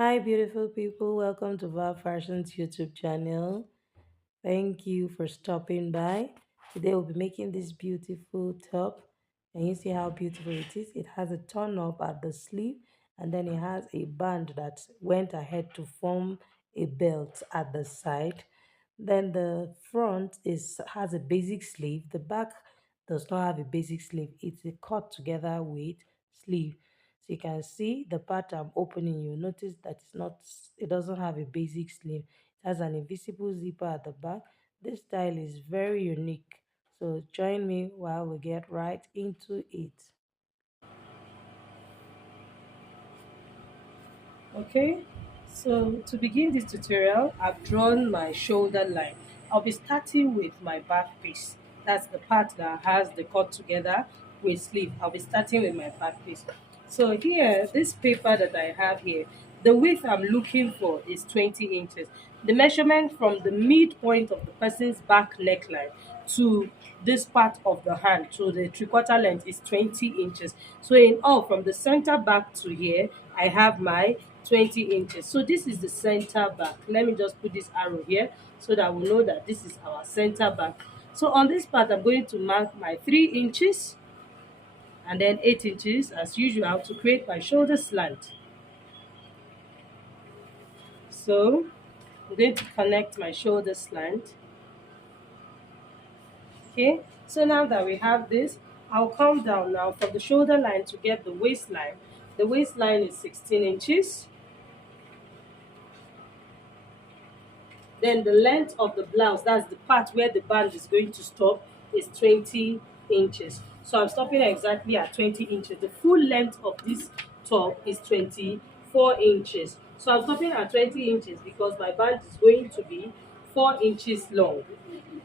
Hi, beautiful people. Welcome to Val Fashion's YouTube channel. Thank you for stopping by. Today, we'll be making this beautiful top, and you see how beautiful it is. It has a turn up at the sleeve, and then it has a band that went ahead to form a belt at the side. Then the front is has a basic sleeve. The back does not have a basic sleeve. It's a cut together with sleeve. So you can see the part I'm opening. You notice that it doesn't have a basic sleeve. It has an invisible zipper at the back. This style is very unique. So join me while we get right into it. Okay, so to begin this tutorial, I've drawn my shoulder line. I'll be starting with my back piece. That's the part that has the cut together with sleeve. I'll be starting with my back piece. So here, this paper that I have here, the width I'm looking for is 20 inches. The measurement from the midpoint of the person's back neckline to this part of the hand, to the three-quarter length, is 20 inches. So in all, from the center back to here, I have my 20 inches. So this is the center back. Let me just put this arrow here so that we know that this is our center back. So on this part, I'm going to mark my 3 inches and then 8 inches as usual to create my shoulder slant. So I'm going to connect my shoulder slant. Okay, so now that we have this, I'll come down now from the shoulder line to get the waistline. The waistline is 16 inches. Then the length of the blouse, that's the part where the band is going to stop, is 20 inches. So I'm stopping exactly at 20 inches. The full length of this top is 24 inches. So I'm stopping at 20 inches because my band is going to be 4 inches long.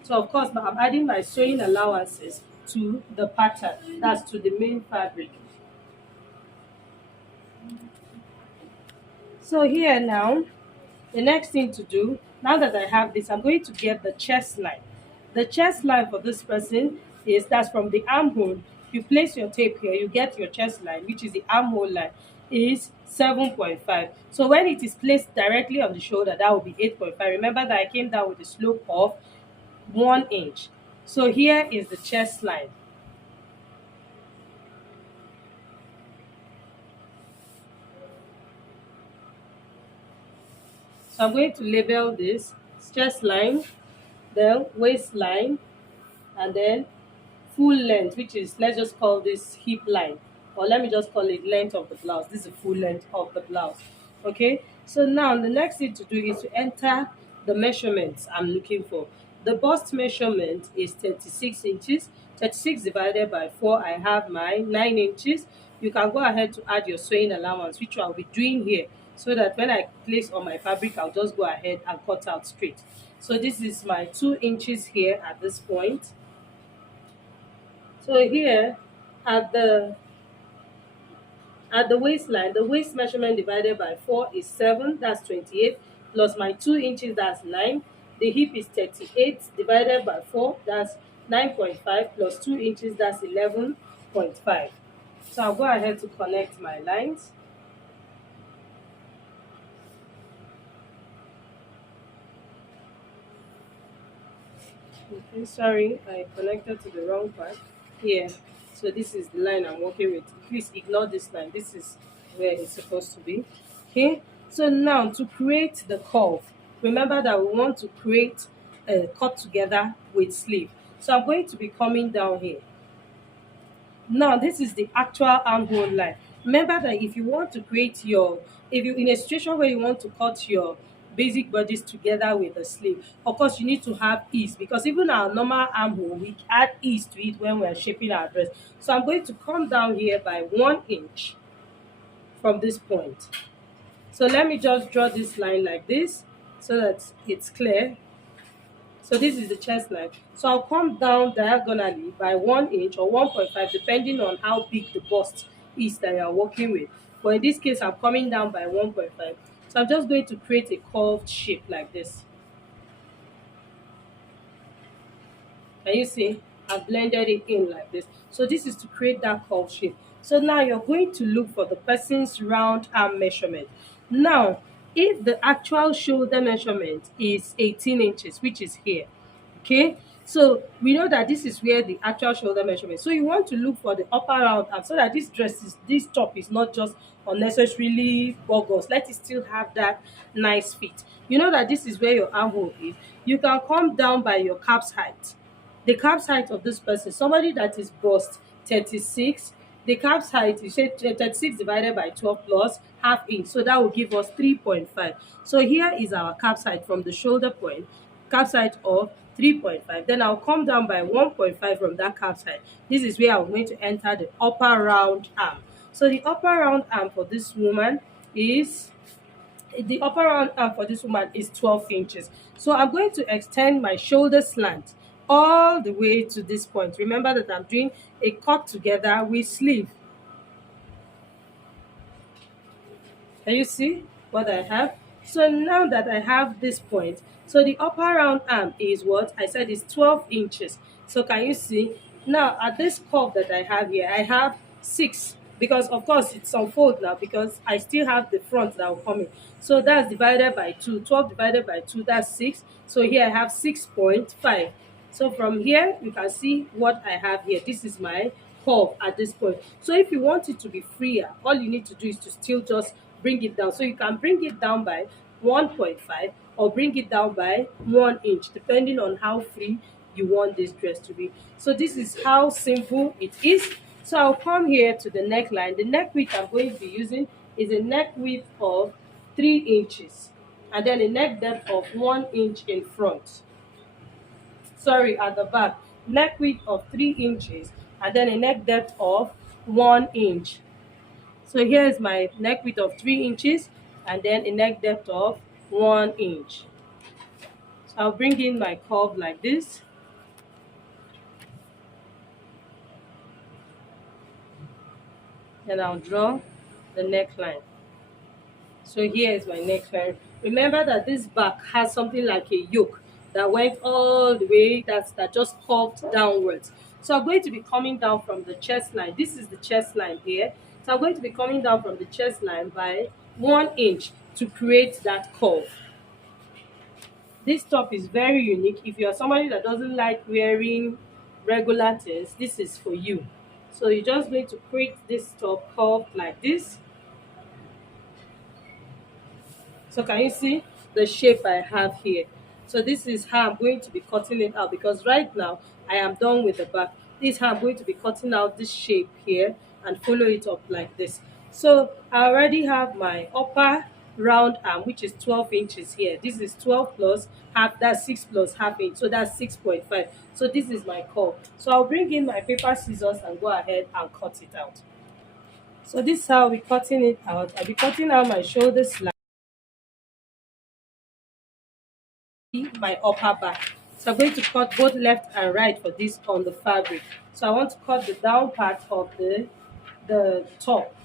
So of course, I'm adding my sewing allowances to the pattern, that's to the main fabric. So here now, the next thing to do, now that I have this, I'm going to get the chest line. The chest line for this person is that's from the armhole. You place your tape here, you get your chest line, which is the armhole line, is 7.5. So when it is placed directly on the shoulder, that will be 8.5. Remember that I came down with a slope of 1 inch. So here is the chest line. So I'm going to label this chest line, then waistline, and then full length, which is, let's just call this hip line, or let me just call it length of the blouse. This is the full length of the blouse. Okay, so now the next thing to do is to enter the measurements I'm looking for. The bust measurement is 36 inches. 36 divided by 4, I have my 9 inches. You can go ahead to add your sewing allowance, which I'll be doing here, so that when I place on my fabric, I'll just go ahead and cut out straight. So this is my 2 inches here at this point. So here at the waistline, the waist measurement divided by 4 is 7, that's 28, plus my 2 inches, that's 9. The hip is 38 divided by 4, that's 9.5, plus 2 inches, that's 11.5. So I'll go ahead to connect my lines. Okay, sorry, I connected to the wrong part. Here, so this is the line I'm working with. Please ignore this line. This is where it's supposed to be. Okay, so now to create the curve, remember that we want to create a cut together with sleeve. So I'm going to be coming down here. Now this is the actual armhole line. Remember that if you want to create your, if you in a situation where you want to cut your basic bodies together with the sleeve, of course you need to have ease, because even our normal armhole, we add ease to it when we're shaping our dress. So I'm going to come down here by 1 inch from this point. So let me just draw this line like this so that it's clear. So this is the chest line. So I'll come down diagonally by 1 inch or 1.5, depending on how big the bust is that you're working with. But in this case, I'm coming down by 1.5. So I'm just going to create a curved shape like this. Can you see? I've blended it in like this. So this is to create that curved shape. So now you're going to look for the person's round arm measurement. Now, if the actual shoulder measurement is 18 inches, which is here, okay, so we know that this is where the actual shoulder measurement. So you want to look for the upper round arm so that this top is not just unnecessarily bogus. Let it still have that nice fit. You know that this is where your armhole is. You can come down by your calf's height. The calf's height of this person, somebody that is bust 36, the calf's height is 36 divided by 12 plus half inch, so that will give us 3.5. So here is our calf's height from the shoulder point, calf's height of 3.5. Then I'll come down by 1.5 from that calf's height. This is where I'm going to enter the upper round arm. So the upper round arm for this woman is 12 inches. So I'm going to extend my shoulder slant all the way to this point. Remember that I'm doing a cut together with sleeve. Can you see what I have? So now that I have this point, so the upper round arm is what I said is 12 inches. So can you see? Now at this curve that I have here, I have 6, because of course it's unfold now because I still have the front that will come in. So that's divided by 2. 12 divided by 2, that's 6. So here I have 6.5. So from here, you can see what I have here. This is my curve at this point. So if you want it to be freer, all you need to do is to still just bring it down. So you can bring it down by 1.5 or bring it down by 1 inch, depending on how free you want this dress to be. So this is how simple it is. So I'll come here to the neckline. The neck width I'm going to be using is a neck width of 3 inches and then a neck depth of 1 inch in front. Sorry, at the back. Neck width of 3 inches and then a neck depth of 1 inch. So here is my neck width of 3 inches and then a neck depth of 1 inch. So I'll bring in my curve like this. Then I'll draw the neckline. So here is my neckline. Remember that this back has something like a yoke that went all the way, that just curved downwards. So I'm going to be coming down from the chest line. This is the chest line here. So I'm going to be coming down from the chest line by 1 inch to create that curve. This top is very unique. If you're somebody that doesn't like wearing regular things, this is for you. So you're just going to create this top curved like this. So can you see the shape I have here? So this is how I'm going to be cutting it out, because right now I am done with the back. This is how I'm going to be cutting out this shape here and follow it up like this. So I already have my upper round arm, which is 12 inches here. This is 12 plus half, that's 6 plus half inch, so that's 6.5. So this is my curve. So I'll bring in my paper scissors and go ahead and cut it out. So this is how we're cutting it out. I'll be cutting out my shoulder slab, my upper back. So I'm going to cut both left and right for this on the fabric. So I want to cut the down part of the top.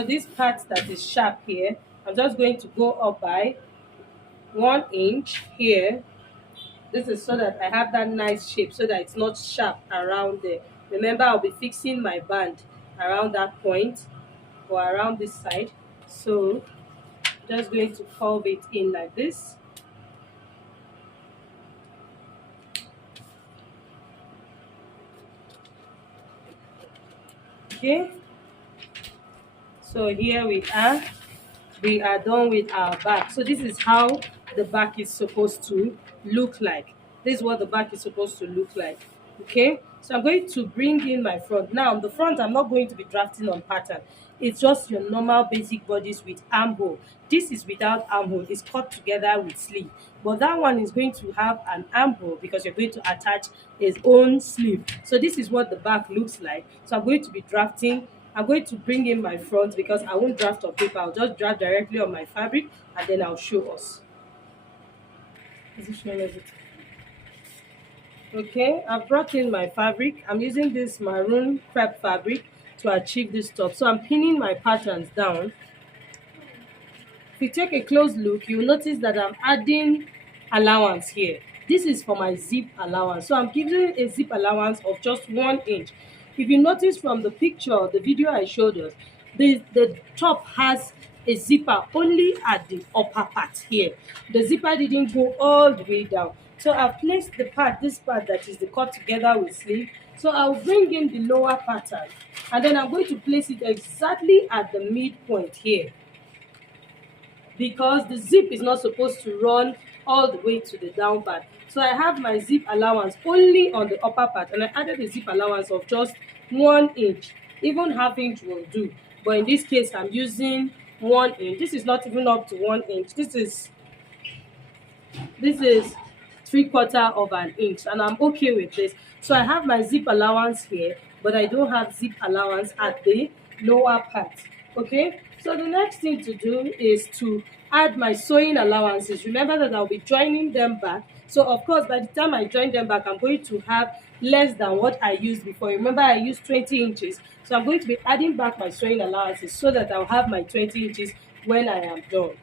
So this part that is sharp here, I'm just going to go up by 1 inch here. This is so that I have that nice shape, so that it's not sharp around there. Remember, I'll be fixing my band around that point or around this side. So just going to curve it in like this. Okay, so here we are done with our back. So this is how the back is supposed to look like. This is what the back is supposed to look like. Okay, so I'm going to bring in my front. Now the front, I'm not going to be drafting on pattern. It's just your normal basic bodice with armhole. This is without armhole. It's cut together with sleeve, but that one is going to have an armhole because you're going to attach its own sleeve. So this is what the back looks like. So I'm going to be drafting. I'm going to bring in my front because I won't draft on paper. I'll just draft directly on my fabric and then I'll show us. Is it showing everything? Okay, I've brought in my fabric. I'm using this maroon crepe fabric to achieve this top. So I'm pinning my patterns down. If you take a close look, you'll notice that I'm adding allowance here. This is for my zip allowance. So I'm giving a zip allowance of just 1 inch. If you notice from the picture, the video I showed us, the top has a zipper only at the upper part here. The zipper didn't go all the way down. So I've placed the part, this part that is the cut together with sleeve. So I'll bring in the lower pattern and then I'm going to place it exactly at the midpoint here, because the zip is not supposed to run all the way to the down part. So I have my zip allowance only on the upper part and I added a zip allowance of just 1 inch. Even half inch will do, but in this case I'm using 1 inch. This is not even up to 1 inch. This is 3/4 of an inch and I'm okay with this. So I have my zip allowance here, but I don't have zip allowance at the lower part. Okay, so the next thing to do is to add my sewing allowances. Remember that I'll be joining them back. So of course, by the time I join them back, I'm going to have less than what I used before. Remember, I used 20 inches. So I'm going to be adding back my sewing allowances so that I'll have my 20 inches when I am done.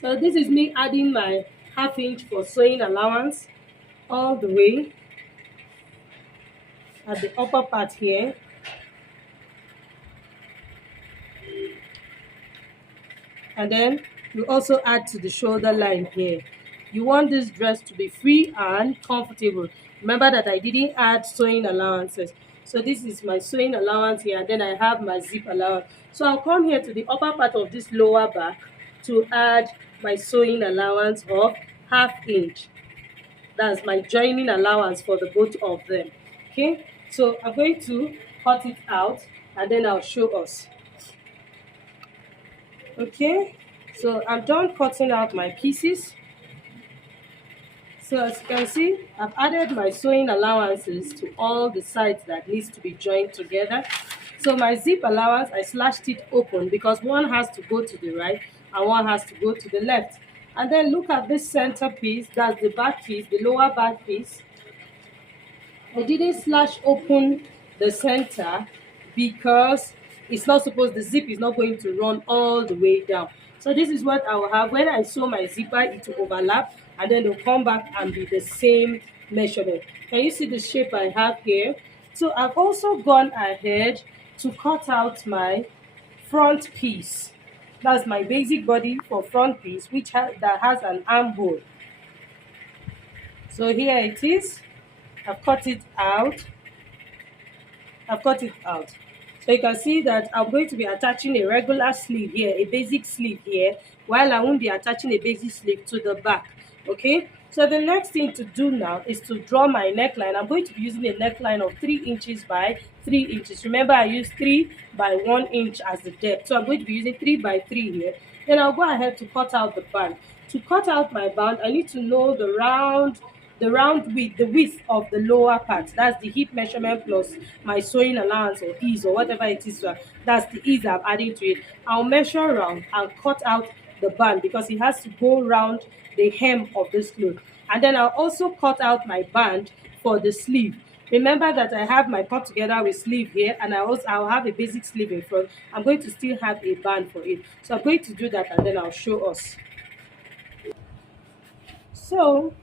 So this is me adding my half inch for sewing allowance all the way at the upper part here. And then you also add to the shoulder line here. You want this dress to be free and comfortable. Remember that I didn't add sewing allowances. So this is my sewing allowance here, and then I have my zip allowance. So I'll come here to the upper part of this lower back to add my sewing allowance of half inch. That's my joining allowance for the both of them. Okay, so I'm going to cut it out and then I'll show us. Okay, so I'm done cutting out my pieces. So as you can see, I've added my sewing allowances to all the sides that needs to be joined together. So my zip allowance, I slashed it open because one has to go to the right and one has to go to the left. And then look at this center piece, that's the back piece, the lower back piece. I didn't slash open the center because it's not supposed, the zip is not going to run all the way down. So this is what I will have when I sew my zipper. It will overlap and then they'll come back and be the same measurement. Can you see the shape I have here? So I've also gone ahead to cut out my front piece. That's my basic body for front piece, which that has an armhole. So here it is. I've cut it out. So you can see that I'm going to be attaching a regular sleeve here, a basic sleeve here, while I won't be attaching a basic sleeve to the back. Okay, so the next thing to do now is to draw my neckline. I'm going to be using a neckline of 3 inches by 3 inches. Remember, I used 3 by 1 inch as the depth, so I'm going to be using 3 by 3 here. Then I'll go ahead to cut out the band. To cut out my band, I need to know the round width, the width of the lower part. That's the hip measurement plus my sewing allowance or ease or whatever it is. That's the ease I'm adding to it. I'll measure around and cut out the band because it has to go around the hem of this cloth. And then I'll also cut out my band for the sleeve. Remember that I have my cut together with sleeve here, and I'll have a basic sleeve in front. I'm going to still have a band for it. So I'm going to do that and then I'll show us. So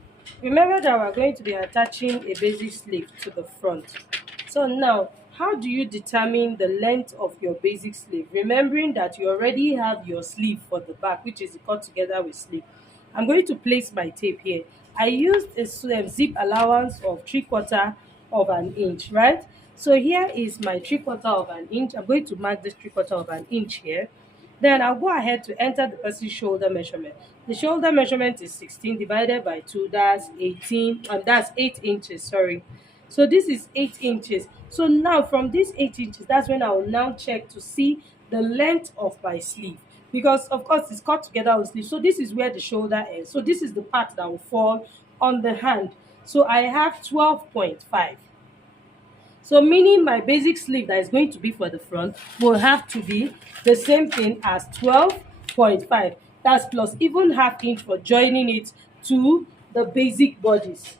remember that we're going to be attaching a basic sleeve to the front. So now, how do you determine the length of your basic sleeve? Remembering that you already have your sleeve for the back, which is cut together with sleeve. I'm going to place my tape here. I used a zip allowance of 3/4 of an inch, right? So here is my 3/4 of an inch. I'm going to mark this 3/4 of an inch here. Then I'll go ahead to enter the person's shoulder measurement. The shoulder measurement is 16 divided by 2, that's 18, and that's 8 inches, sorry. So this is 8 inches. So now from these 8 inches, that's when I will now check to see the length of my sleeve. Because of course it's cut together with sleeve. So this is where the shoulder ends. So this is the part that will fall on the hand. So I have 12.5. So meaning my basic sleeve that is going to be for the front will have to be the same thing as 12.5. That's plus even half inch for joining it to the basic bodies.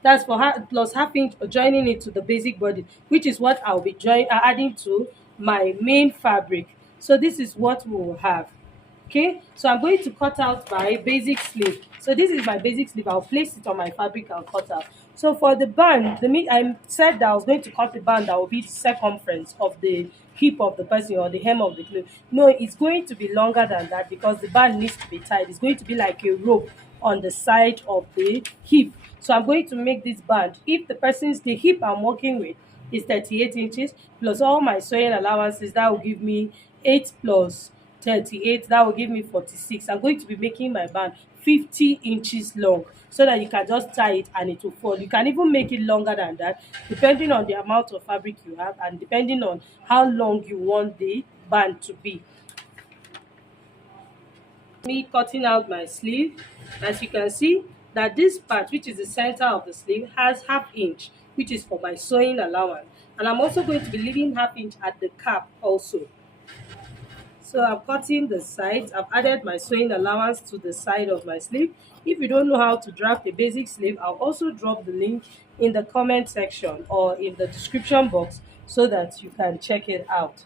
That's for plus half inch for joining it to the basic body, which is what I'll be adding to my main fabric. So this is what we will have. Okay, so I'm going to cut out my basic sleeve. So this is my basic sleeve. I'll place it on my fabric and cut out. So for the band, I said that I was going to cut the band that will be the circumference of the hip of the person or the hem of the cloth. No, it's going to be longer than that because the band needs to be tied. It's going to be like a rope on the side of the hip. So I'm going to make this band. If the hip I'm working with is 38 inches plus all my sewing allowances, that will give me 8 plus 38, that will give me 46. I'm going to be making my band 50 inches long so that you can just tie it and it will fall. You can even make it longer than that depending on the amount of fabric you have and depending on how long you want the band to be. Me cutting out my sleeve, as you can see that this part, which is the center of the sleeve, has half inch, which is for my sewing allowance, and I'm also going to be leaving half inch at the cap also. So I'm cutting the sides. I've added my sewing allowance to the side of my sleeve. If you don't know how to draft a basic sleeve, I'll also drop the link in the comment section or in the description box so that you can check it out.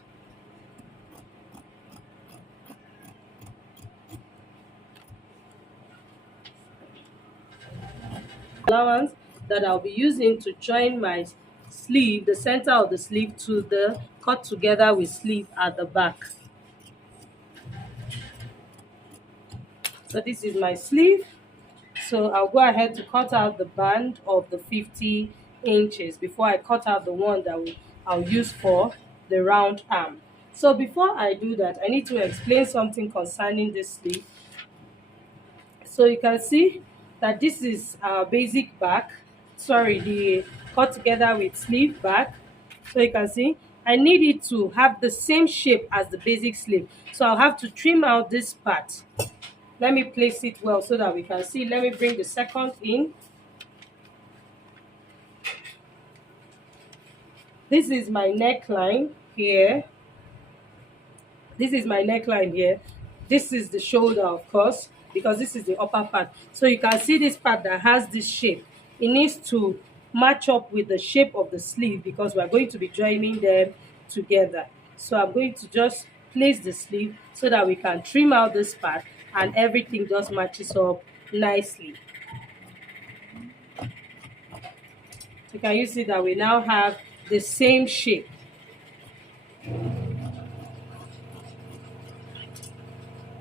Allowance that I'll be using to join my sleeve, the center of the sleeve, to the cut together with sleeve at the back. So this is my sleeve. So I'll go ahead to cut out the band of the 50 inches before I cut out the one that I'll use for the round arm. So before I do that, I need to explain something concerning this sleeve. So you can see that this is our basic back, sorry, the cut together with sleeve back. So you can see I need it to have the same shape as the basic sleeve. So I'll have to trim out this part. Let me place it well so that we can see. Let me bring the second in. This is my neckline here. This is my neckline here. This is the shoulder, of course, because this is the upper part. So you can see this part that has this shape. It needs to match up with the shape of the sleeve because we're going to be joining them together. So I'm going to just place the sleeve so that we can trim out this part and everything just matches up nicely. So can you see that we now have the same shape?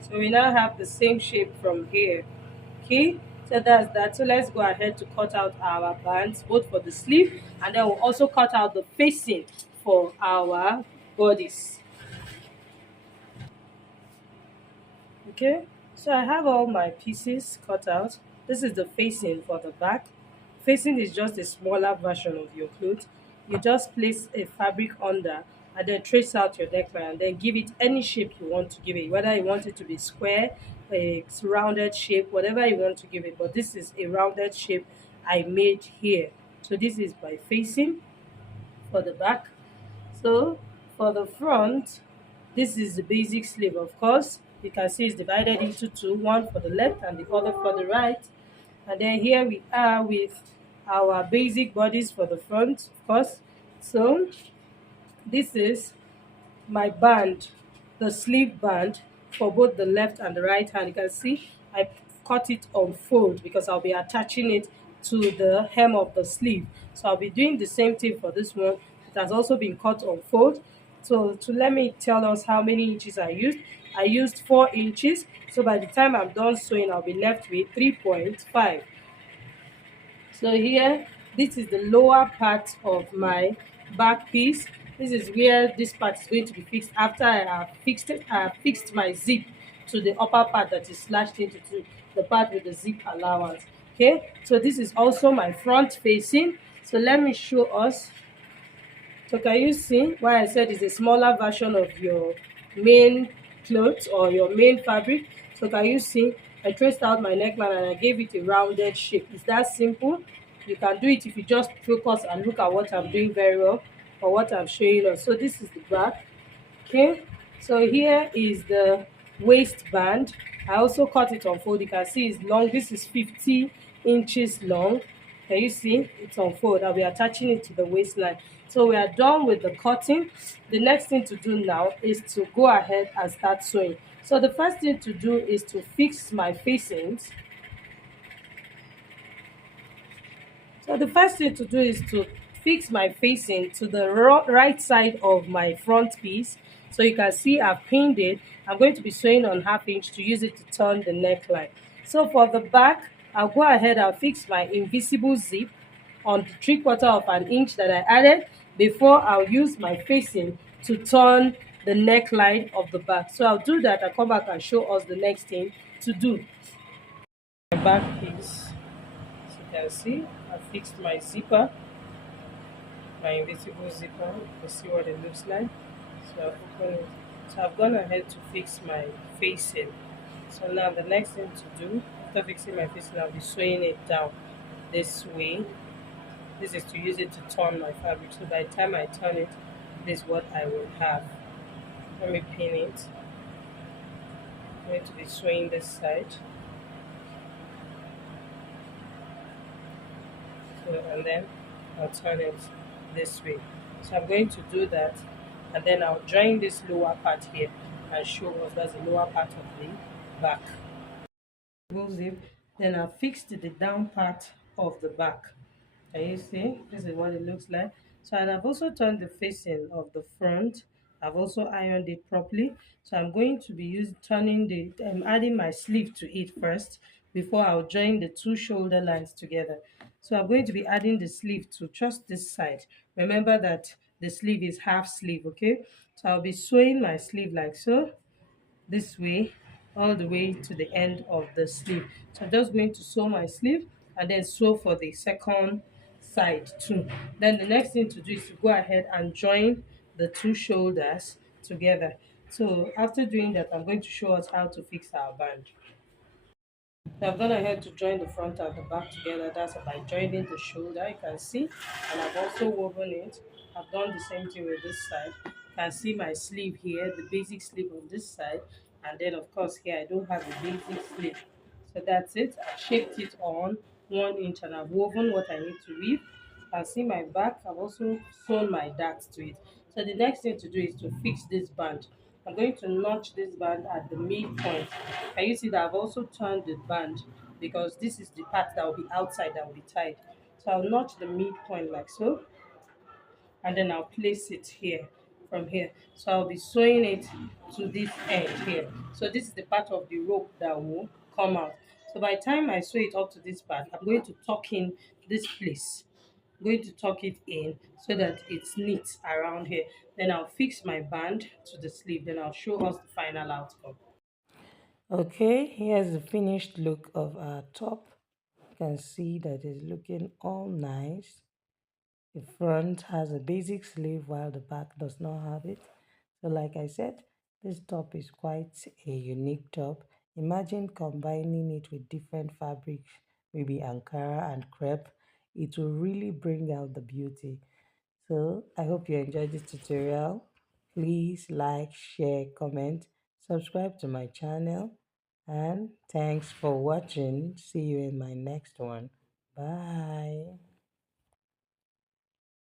So we now have the same shape from here. Okay, so that's that. So let's go ahead to cut out our bands both for the sleeve, and then we'll also cut out the facing for our bodies. Okay, so I have all my pieces cut out. This is the facing for the back. Facing is just a smaller version of your clothes. You just place a fabric under and then trace out your neckline and then give it any shape you want to give it, whether you want it to be square, a rounded shape, whatever you want to give it. But this is a rounded shape I made here. So this is my facing for the back. So for the front, this is the basic sleeve, of course. You can see it's divided into two, one for the left and the other for the right. And then here we are with our basic bodies for the front, of course. So this is my band, the sleeve band for both the left and the right hand. You can see I cut it on fold because I'll be attaching it to the hem of the sleeve. So I'll be doing the same thing for this one. It has also been cut on fold. So to let me tell us how many inches I used 4 inches. So by the time I'm done sewing, I'll be left with 3.5. So here, this is the lower part of my back piece. This is where this part is going to be fixed after I have fixed my zip to the upper part that is slashed into the part with the zip allowance. Okay, so this is also my front facing. So let me show us. So can you see why I said it's a smaller version of your main clothes or your main fabric? So can you see I traced out my neckline and I gave it a rounded shape. It's that simple. You can do it if you just focus and look at what I'm doing very well or what I'm showing us. So this is the back. Okay, so here is the waistband. I also cut it on fold. You can see it's long. This is 50 inches long. Can you see it's unfold? I'll be attaching it to the waistline. So we are done with the cutting. The next thing to do now is to go ahead and start sewing. So the first thing to do is to fix my facings. So the first thing to do is to fix my facing to the right side of my front piece. So you can see I've pinned it. I'm going to be sewing on 1/2 inch to use it to turn the neckline. So for the back, I'll go ahead and fix my invisible zip on the 3/4 of an inch that I added before I'll use my facing to turn the neckline of the back. So I'll do that and come back and show us the next thing to do. My back piece, as you can see, I fixed my zipper, my invisible zipper. You can see what it looks like. So I've opened it. So I've gone ahead to fix my facing. So now the next thing to do after fixing my facing, I'll be sewing it down this way. This is to use it to turn my fabric. So by the time I turn it, this is what I will have. Let me pin it. I'm going to be sewing this side. So and then I'll turn it this way. So I'm going to do that, and then I'll join this lower part here and show us that's the lower part of the back. Zip. Then I fixed the down part of the back. Can you see? This is what it looks like. So and I've also turned the facing of the front. I've also ironed it properly. So I'm going to be turning the adding my sleeve to it first before I'll join the two shoulder lines together. So I'm going to be adding the sleeve to just this side. Remember that the sleeve is half sleeve, okay? So I'll be sewing my sleeve like so, this way, all the way to the end of the sleeve. So I'm just going to sew my sleeve and then sew for the second side too. Then the next thing to do is to go ahead and join the two shoulders together. So after doing that, I'm going to show us how to fix our band. So I've gone ahead to join the front and the back together. That's by joining the shoulder, you can see. And I've also woven it. I've done the same thing with this side. You can see my sleeve here, the basic sleeve on this side. And then of course here I don't have a basic sleeve. So that's it. I've shaped it on 1 inch and I've woven what I need to weave. You can see my back. I've also sewn my darts to it. So the next thing to do is to fix this band. I'm going to notch this band at the midpoint. Can you see that I've also turned the band because this is the part that will be outside that will be tied. So I'll notch the midpoint like so, and then I'll place it here from here. So I'll be sewing it to this end here. So this is the part of the rope that will come out. So by the time I sew it up to this part, I'm going to tuck in this place. I'm going to tuck it in so that it's neat around here. Then I'll fix my band to the sleeve. Then I'll show us the final outcome. Okay, here's the finished look of our top. You can see that it's looking all nice. The front has a basic sleeve while the back does not have it. So like I said, this top is quite a unique top. Imagine combining it with different fabrics, maybe Ankara and crepe. It will really bring out the beauty. So I hope you enjoyed this tutorial. Please like, share, comment, subscribe to my channel. And thanks for watching. See you in my next one. Bye.